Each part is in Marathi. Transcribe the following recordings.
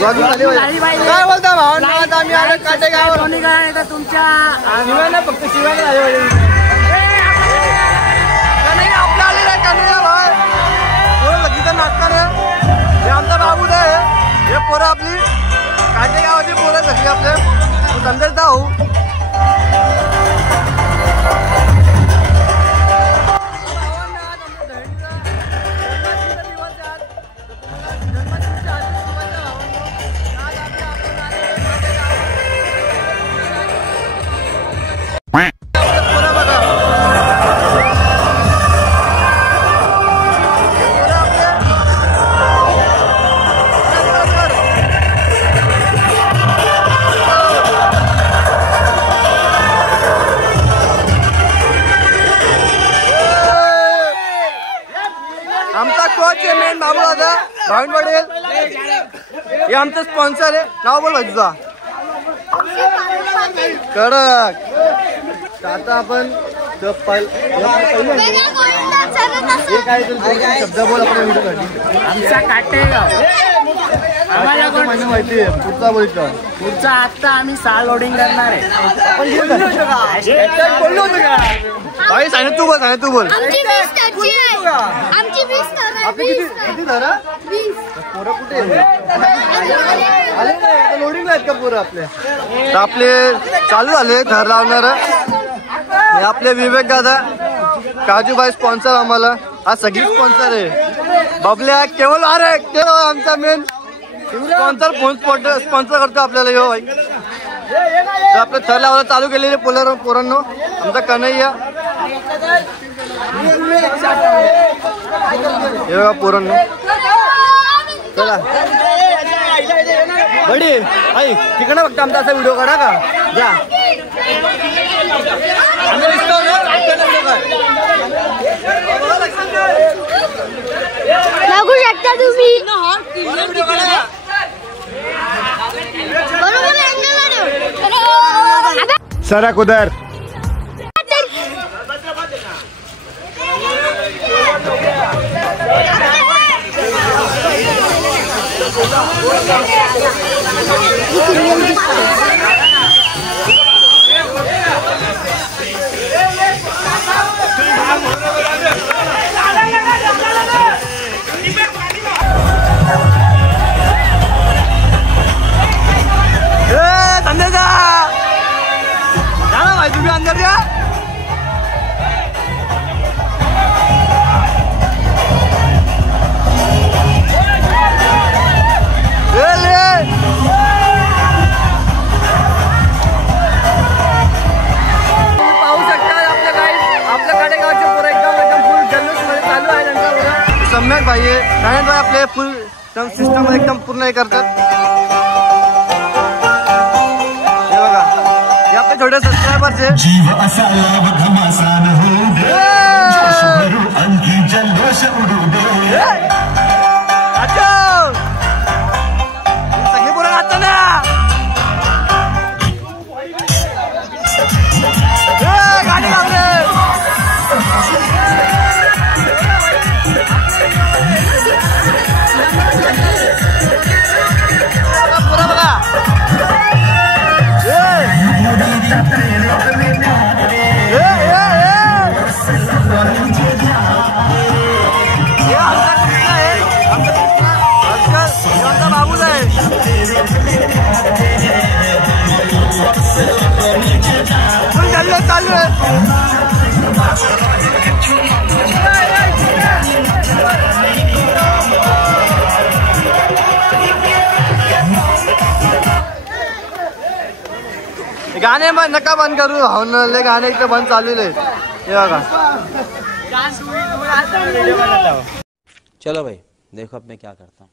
काय बोलता भावांना? आता आम्ही आलो काटेगाव. तुमच्या शिवायला फक्त शिवायला आले आपल्या आलेला कन्हैया भाई लगीचा नाटक हे आमचा बाबू आहे. हे पोरं आपली काटेगावाची पोरं सगळी आपले संदेश दाऊ. आमचा कोच आहे मेन बाबू दादा भाविन पटेल. हे आमचं स्पॉन्सर आहे. नाव बोल भाई तुझा. कडक. आता आपण काय शब्द बोल आपल्या व्हिडिओ. आमचा काटेगाव आम्हाला माहिती आहे. पुढचा बोलतो पुढचा आता आम्ही 6 लोडिंग करणार आहे. बोललो होतो का भाई? सांग तू बोल. सांग तू बोल. किती धरा पोरं कुठे आले लोडिंगला आहेत का पोरं आपले? तर आपले चालू झाले घर लावणार. हे आपले विवेक दादा काजूबाई स्पॉन्सर आम्हाला. हा सगळी स्पॉन्सर आहे. बबल्या केवळ अरे केवळ आमचा मेन स्पॉन्सर स्पॉन्सर करतो आपल्याला. यो भाई आपलं थर लावायला चालू केलेले पोरांनो आमचा कन्हैया. हे बघा पोरांनो. चला बडी आई तिकडे बघता आमचा असा व्हिडिओ काढा का जा. लागू शकता तुम्ही. सरक उधर. संदेश जाना भाई तुम्ही अंदर जा. सम्यक भाई आहे. नारायण भाई आपले फुल सिस्टम एकदम पूर्ण हे करतात. हे बघा हे आपले थोडे सबस्क्रायबर्स आहे. सगळे पोरं नाचता ना. गाडी लावले. चालू आहे. गाणे नका बंद करू. भावनले गाणे इथे बंद चालू आहे. हे बघा. चलो भाई देखो अब मैं क्या करता हूँ.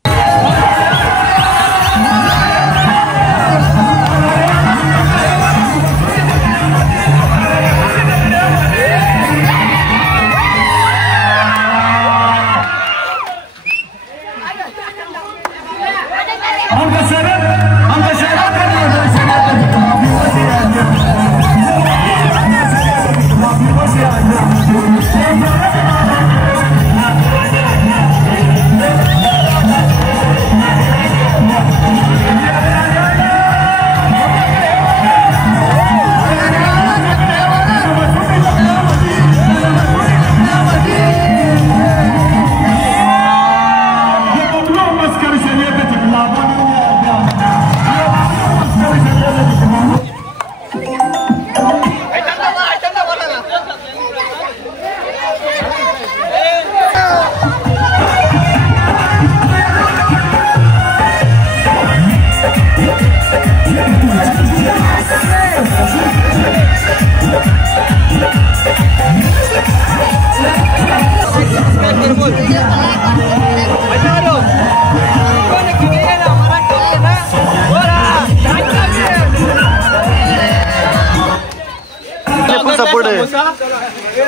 सपोर्ट आहे.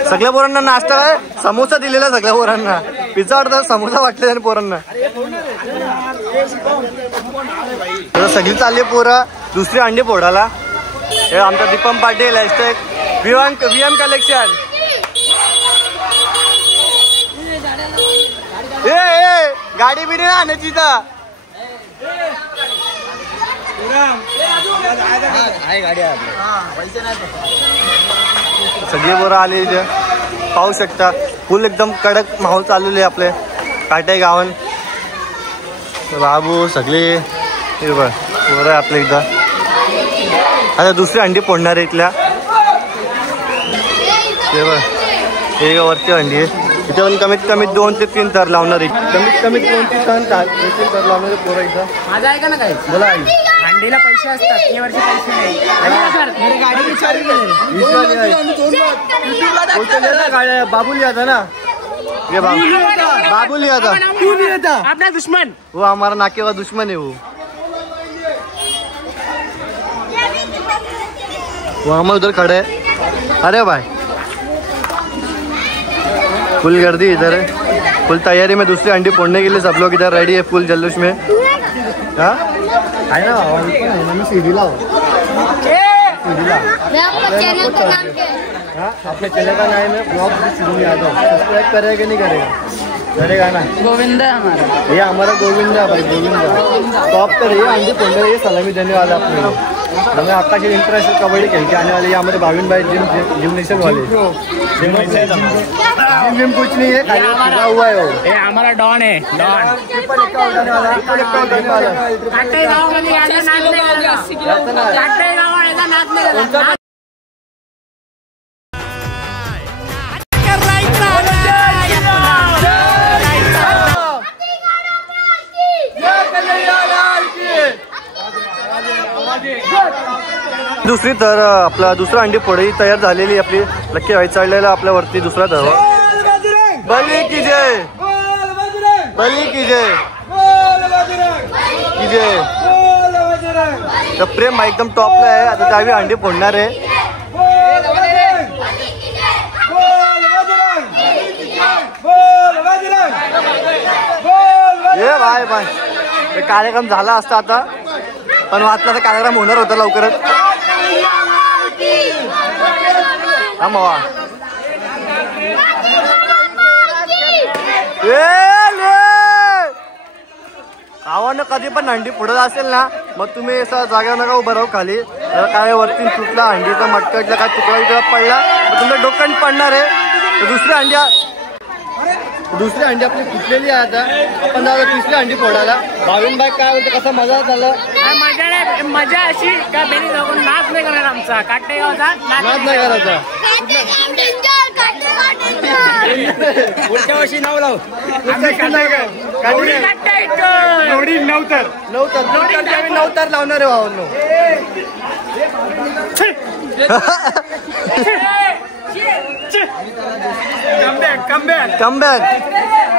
सगळ्या पोरांना नाश्ता आहे, समोसा दिलेला सगळ्या पोरांना. पिझ्झा वाटतं, समोसा वाटले आणि पोरांना. सगळी चालली पोरं दुसरी अंडी फोडायला. हे आमचा दीपम पाटील हॅशटॅग VM कलेक्शन. ए गाडी बिडी ना आणायची तर सगळे पोरं आले इथे पाहू शकता. फुल एकदम कडक माहोल चालू आहे आपले काटे गावन. बाबू सगळे हे बघ पोरं आपले एकदा. आता दुसरी अंडी फोडणार आहे इथल्या. हे बघ हे वरची अंडी आहे. इथे पण कमीत कमी 2 ते 3 थर लावणार आहे. कमीत कमी 2 ते 3 थर लावणार आहे पोरं एकदा. माझा आहे का ना काही बोला आई. अंडीला पैसे असतात, या वर्षी पैसे नाही. बाबुली आता ना ये बाबुली आता अपना दुश्मन वो हमारा नाके का दुश्मन है. वो हम उधर खड़े हैं. अरे भाई फुल गर्दी इधर है. फुल तैयारी में दूसरी अंडी फोड़ने के लिए सब लोग इधर रेडी है फुल जुलूस में. हाँ है ना सीढ़ीला अपने चैनल का नाम है ब्लॉग शुरू यादव. सब्सक्राइब करेगा कि नहीं करेगा? करेगा ना. गोविंदा हमारा, ये हमारा गोविंदा भाई. गोविंदा टॉप पर ये अंडी फोड़ने ये सलामी देने वाला अपने. हमें आपका जो इंटरनेशनल कबड्डी खेल के आने वाले ये हमारे भाविन भाई जिम्नेशियम वाले. जिम कुछ नहीं है, खाली खुदा हुआ है वो. ये हमारा डॉन है. डॉन काटे गाँव में भी ऐसा नाच नहीं करेगा. काटे गाँव में ऐसा नाच नहीं करेगा. दुसरी तर आपला दुसरा अंडी फोडी तयार झालेली आपली. लक्की व्हाई चढलेला आपल्या वरती दुसरा धर. बली की जय, बली की जय, की जय. तर प्रेम भाई एकदम टॉपला आहे. आता त्यावेळी अंडी फोडणार आहे. ये भाई भाई कार्यक्रम झाला असता आता, पण वाटला तर कार्यक्रम होणार होता लवकरच. हा मावा आव्हानं कधी पण हंडी पुढत असेल ना मग तुम्ही असं जागा नका उभं राहू खाली. काय वरती तुटला हंडीचा मटका काय तुकडा इकडा पडला मग तुमच्या डोक्यात पडणार आहे. तर दुसरी अंडी आपली फुटलेली आहे. आता आपण जाऊ तिसरी अंडी फोडायला. भाविन बाई काय होतं कसा मजा झाला? मजा नाही, मजा अशी का बेरी जाऊन नाच नाही करणार. आमचा काटेगावचा नाच नाही करायचा. पुढच्या वर्षी नाव लाव. नवतर लावणार आहे भावांनो. कमबॅक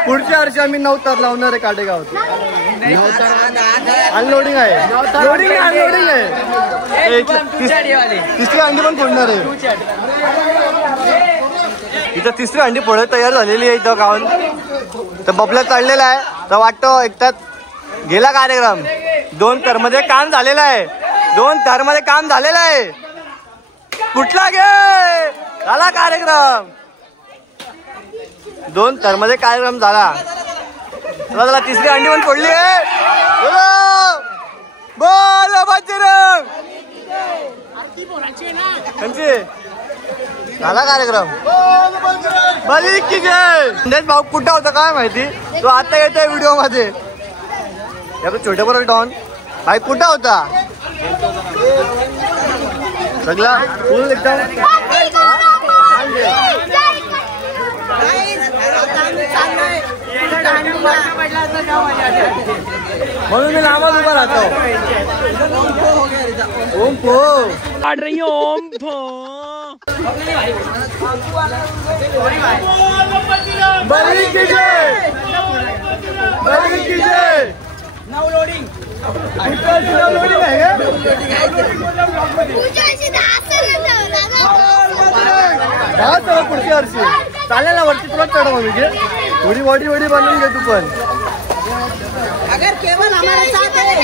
पुढच्या वर्षी आम्ही नवतर लावणार आहे काटेगावात. अनलोडिंग आहे. लोडिंग आहे. तिसरी अंडी पण फोडणार आहे. इथं तिसरी अंडी फोड तयार झालेली आहे इथं गावात. तर बबला चढलेला आहे. तर वाटतं एकटाच गेला कार्यक्रम. 2 थरमध्ये काम झालेलं आहे. 2 थरमध्ये काम झालेलं आहे. कुठला गे झाला कार्यक्रम. 2 थरमध्ये कार्यक्रम झाला. चला तिसरी अंडी पण फोडली आहे. बोल बजरंग झाला कार्यक्रम. बली की जय. संदेश भाऊ कुठं होता काय माहिती. तो आता येतोय व्हिडिओ मध्ये. छोटे बरोबर डॉन भाई कुठं होता. सगळा फुल एकदम म्हणून मी लांबच उभा राहतो. ओम पो आड रही ओम पो. बली की जय, बली की जय. नाव लोडिंग आहे हा चढ पुढच्या वर्षी चालेल ना वरती तुला चढव म्हणजे थोडी बॉडी बनवून घे तू पण अगर केवल हमारे साथ है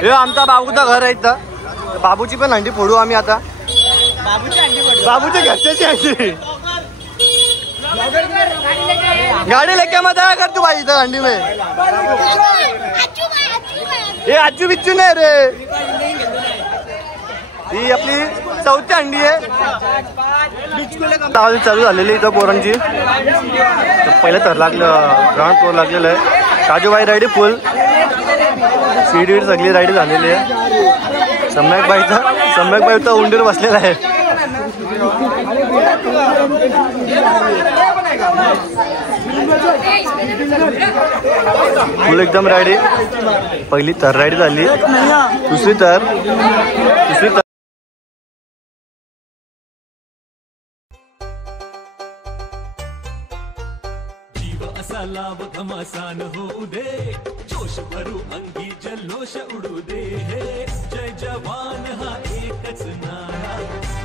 हे आमचा बाबूचं घर आहे इथं बाबूची पण हंडी फोडू आम्ही आता बाबूच्या घरच्याची हंडी गाडी लेके मत आया कर तू भाई इथं हंडी में हे आजू बिच्चू नाही रे ही आपली चौथी हंडी आहे चालू झालेली इथं पोरांची पहिलं तर लागलं ग्राउंड फ्लोर लागलेलं आहे काजूबाई रायडी फुल सीडी सगळी रायडी झालेली आहे सम्यकबाई तर उंडीवर बसलेला आहे फुल एकदम रायडी पहिली तर रायडी झाली दुसरी तर लाभ घमासान होऊ दे जोश भरू अंगी जल्लोष उडू दे हे जय जवान हा एकच नारा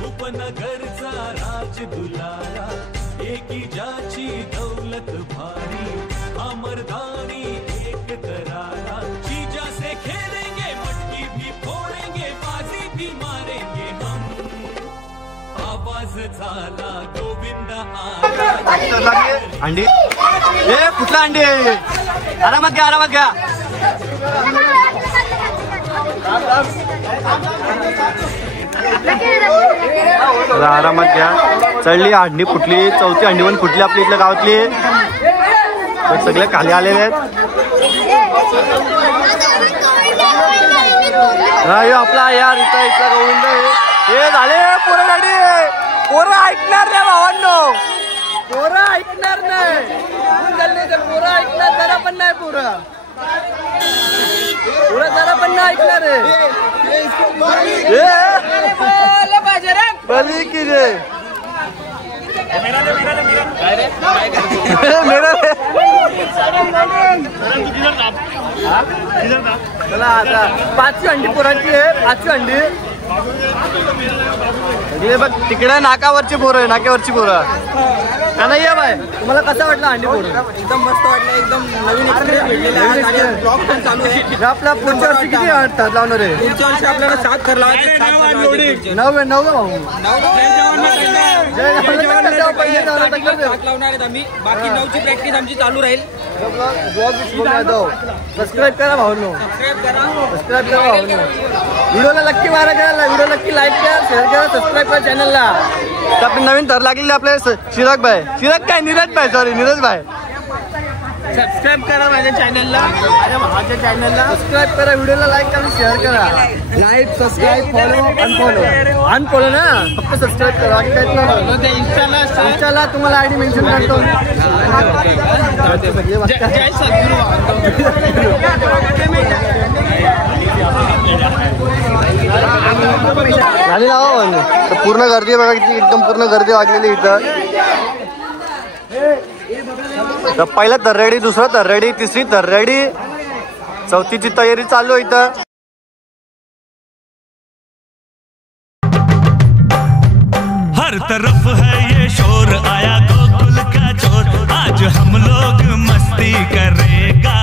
उपनगरचा राज दुलारा एकी जाची दौलत भारी अमरदानी एक करारा जीजा से खेलेंगे मटकी भी फोड़ेंगे बाजी भी मारेंगे हम आवाज झाला गोविंद आला अंडी ए कुठला अंडी आरामात घ्या आरामात घ्या चढली अंडी फुटली चौथी अंडी पण फुटली आपली इथल्या गावातली सगळे खाली आलेले आहेत आपला यार इथला गोविंद हे झाले पोरं गाडी पोरं ऐकणार नाही भावांनो पोरं ऐकणार नाही पोरं ऐकणार जरा पण नाही पोरं जरा पण नाही ऐकणार बली की रे चला आता 5वी अंडी पोरांची आहे 5वी अंडी बघ तिकडे नाकावरची पोरं नाक्यावरची पोरं का नाही या बाय तुम्हाला कसं वाटलं अंडी पोरं एकदम मस्त वाटलं एकदम नवीन ब्लॉग पण चालू आहे आपल्या पुढच्या वर्षी किती ठर लावणार आहे पुढच्या वर्षी आपल्याला 7 थर लावायचे 9 भाऊ लावणार आहेत आम्ही बाकी 9ची प्रॅक्टिस आमची चालू राहील सबस्क्राईब करा भाऊनो सबस्क्राईब करा भाऊनो व्हिडिओला नक्की मारा करा व्हिडिओ नक्की लाईक करा शेअर करा सबस्क्राईब करा चॅनलला आपण नवीन थर लागलेले आपले चिराग भाई नीरज भाई सबस्क्राईब करा माझ्या चॅनलला माझ्या भावाच्या चॅनलला सबस्क्राईब करा व्हिडिओला लाईक करा शेअर करा लाईक सबस्क्राईब फॉलो अनफॉलो ना फक्त सबस्क्राईब करा इंस्टाला तुम्हाला आयडी मेन्शन करतो जय सद्गुरू झाली ना पूर्ण गर्दी बघा किती एकदम पूर्ण गर्दी लागलेली इथं पहिला तर रेडी दुसरा तर रेडी तिसरी तर रेडी चौथीची तयारी चालू इथं हर तरफ है ये शोर आया गोकुल का चोर आज हम लोग मस्ती करेगा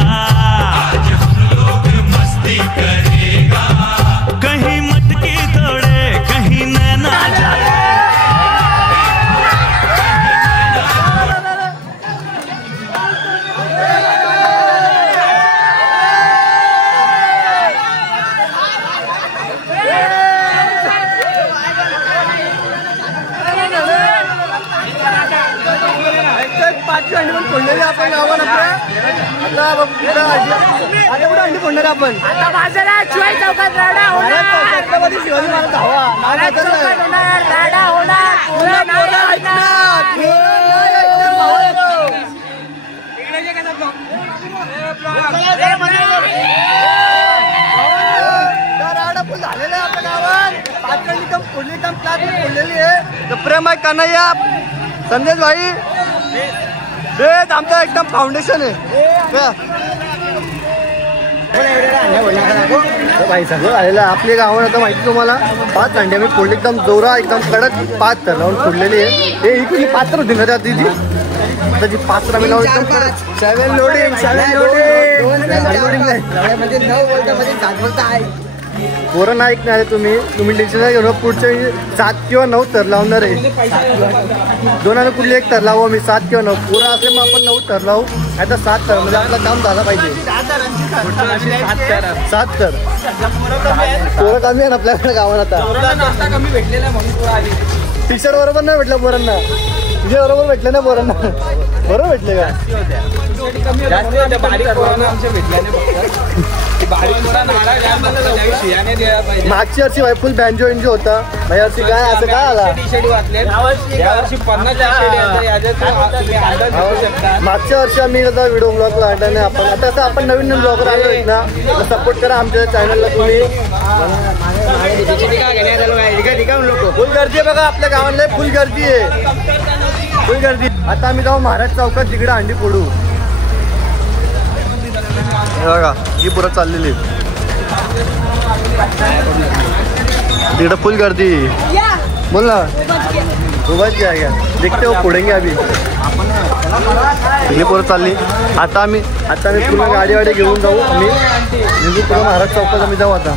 कहीं मटकी तोड़े कहीं नैना जाए फोडलेली आपण गावात आता अंडी फोडणार आपण आता बाजारा शिवाय चौकात राडा होणार शिवाजी महाराज धावा राडा होणार राडा फुल झालेला आहे आपल्या गावात 5 अंडी कम फोडली क्लास फोडलेली आहे प्रेम आहे कन्हैया संदेश भाई आमचं एकदम फाउंडेशन आहे भाई सगळं आलेलं आहे आपल्या गावात. आता माहिती तुम्हाला 5 अंडे आम्ही फोडले एकदम जोरा एकदम कडक 5 तर लावून फोडलेली आहे. हे इकडली पात्र होती ना त्या तिची आता जी पात्र आम्ही लावून एकदम कडक 7 लोडिंग पोरं नाही ऐकणार तुम्ही टेन्शन नाही घेऊ. पुढच्या 7 किंवा 9 तर लावणार आहे. 2 कुठली एक तर लावू आम्ही 7 किंवा 9 पोरं असले मग आपण 9 तर लावू. आता 7 तर म्हणजे आपलं काम झालं पाहिजे. 7 तर पोरं कमी आहे ना आपल्याकडे गावात. आता टी शर्ट बरोबर नाही भेटलं पोरांना. तुझ्या बरोबर भेटले ना पोरांना. बरोबर भेटले का मागची वर्षी भाई फुल बँजो एन्जो होता. भाई वर्षी काय असं काय आला मागच्या वर्षी आम्ही आता व्हिडिओ ब्लॉग आणला नाही आपण. आता असं आपण नवीन ब्लॉगर आलो आहेत ना सपोर्ट करा आमच्या चॅनलला तुम्ही. फुल गर्दी आहे बघा आपल्या गावाला फुल गर्दी आहे फुल गर्दी. आता आम्ही जाऊ महाराज चौकात तिकडे अंडी फोडू. बघा ही पुरं चाललेली तिकडे फुल गर्दी. बोल ना उभाच घ्या देखते हो फोडेंगे अभी. ही पुरं चालली. आता आम्ही पूर्ण गाडी घेऊन जाऊ आम्ही पूर्ण महाराज चौकात आम्ही जाऊ. आता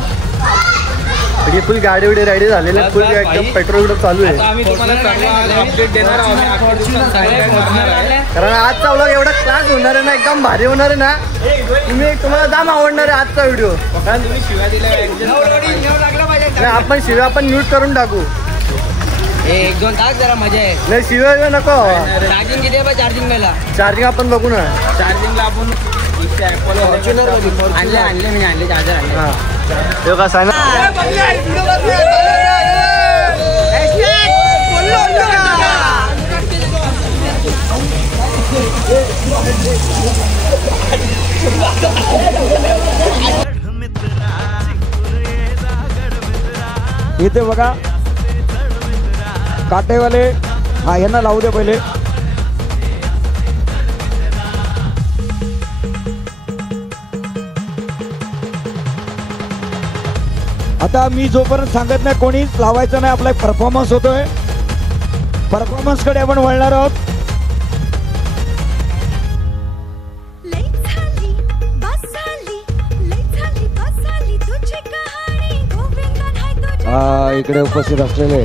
फुल गाडी रेडी झालेले फुल एकदम पेट्रोल चालू आहे. कारण आजचा व्लॉग एवढा क्लास होणार आहे ना एकदम भारी होणार आहे ना. तुम्हाला जाम आवडणार आहे आजचा व्हिडिओ. आपण शिव्या आपण म्यूट करून टाकू. 1-2 तास जरा मजा आहे. नाही शिव्या नको. चार्जिंग किती आहे चार्जिंग आपण बघू ना. चार्जिंगला आपण आणले चार्जर आणले. हा तो कसं आहे ना इथे बघा काटेवाले हा यांना लावू दे पहिले. आता मी जोपर्यंत सांगत नाही कोणीच लावायचं नाही. आपला एक परफॉर्मन्स होतोय. परफॉर्मन्स कडे आपण वळणार आहोत. इकडे उपस्थित असलेले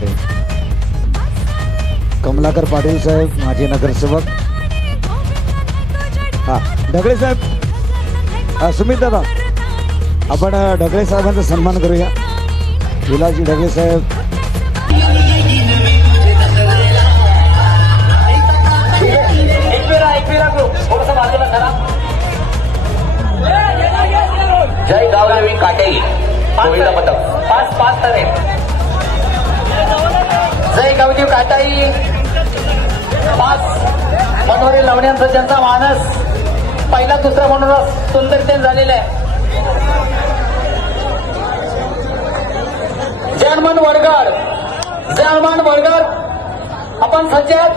कमलाकर पाटील साहेब माजी नगरसेवक. हा ढगळे साहेब सुमित दादा आपण ढगळे साहेबांचा सन्मान करूया. विलाजी ढगळे साहेब जय गावदेवी काटेई गोविंदा पथक 5 तर आहेत. जय गावदेवी काटाई 5 मनोरी लावण्यांचा ज्यांचा मानस पहिला दुसरा म्हणून सुंदरतेने झालेला आहे. जर्मन वडगार आपण सज्ज आहात.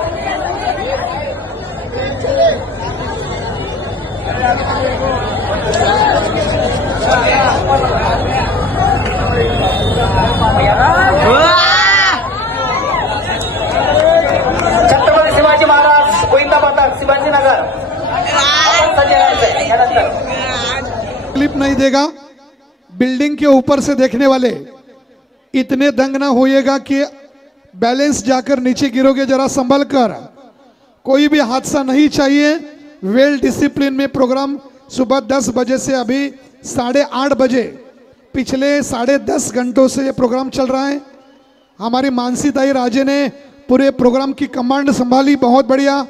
छत्रपती शिवाजी महाराज गोविंदा पथक शिवाजीनगर क्लिप नहीं देगा. बिल्डिंग के ऊपर से देखने वाले इतने दंग ना होइएगा कि बैलेंस जाकर नीचे गिरोगे. जरा संभल कर. कोई भी हादसा नहीं चाहिए. वेल डिसिप्लिन में प्रोग्राम सुबह 10 बजे से अभी 8:30 बजे पिछले 10.5 घंटों से ये प्रोग्राम चल रहा है. हमारी मानसी ताई राजे ने पूरे प्रोग्राम की कमांड संभाली. बहुत बढ़िया.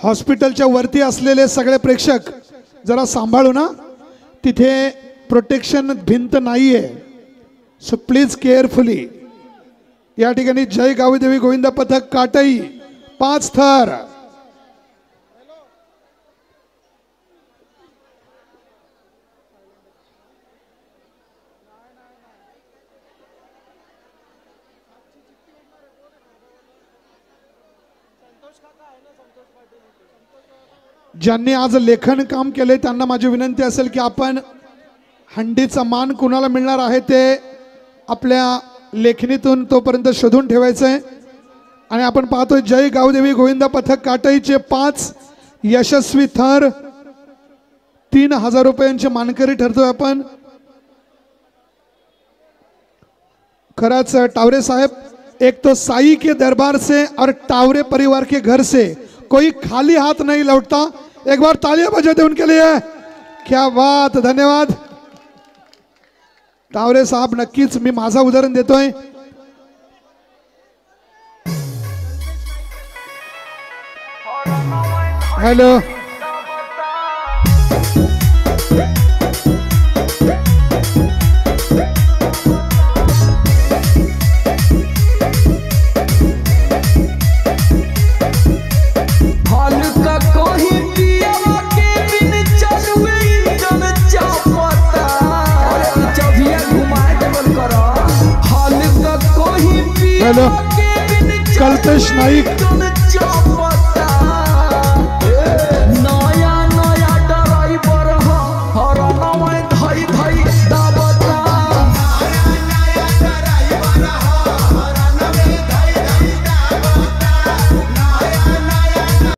हॉस्पिटलच्या वरती असलेले सगळे प्रेक्षक जरा सांभाळू ना. तिथे प्रोटेक्शन भिंत नाहीये. So please carefully. या ठिकाणी जय गावदेवी गोविंदा पथक काटई 5 थर. ज्यांनी आज लेखन काम केले त्यांना माझी विनंती असेल की आपण हंडीचा मान कुणाला मिळणार आहे ते आपल्या लेखणीतून तोपर्यंत शोधून ठेवायचं आहे. आणि आपण पाहतोय जय गावदेवी गोविंदा पथक काटईचे 5 यशस्वी थर 3000 रुपयांचे मानकरी ठरतोय आपण. खरंच टावरे साहेब, एक तो साई के दरबार से और टावरे परिवार के घर से कोई खाली हाथ नहीं लौटता. एक बार तालियां बजाते उनके लिए. क्या बात, धन्यवाद टावरे साहब. नक्कीच मी माझा उदाहरण देतोय. Hello, hello, Kalpesh Naik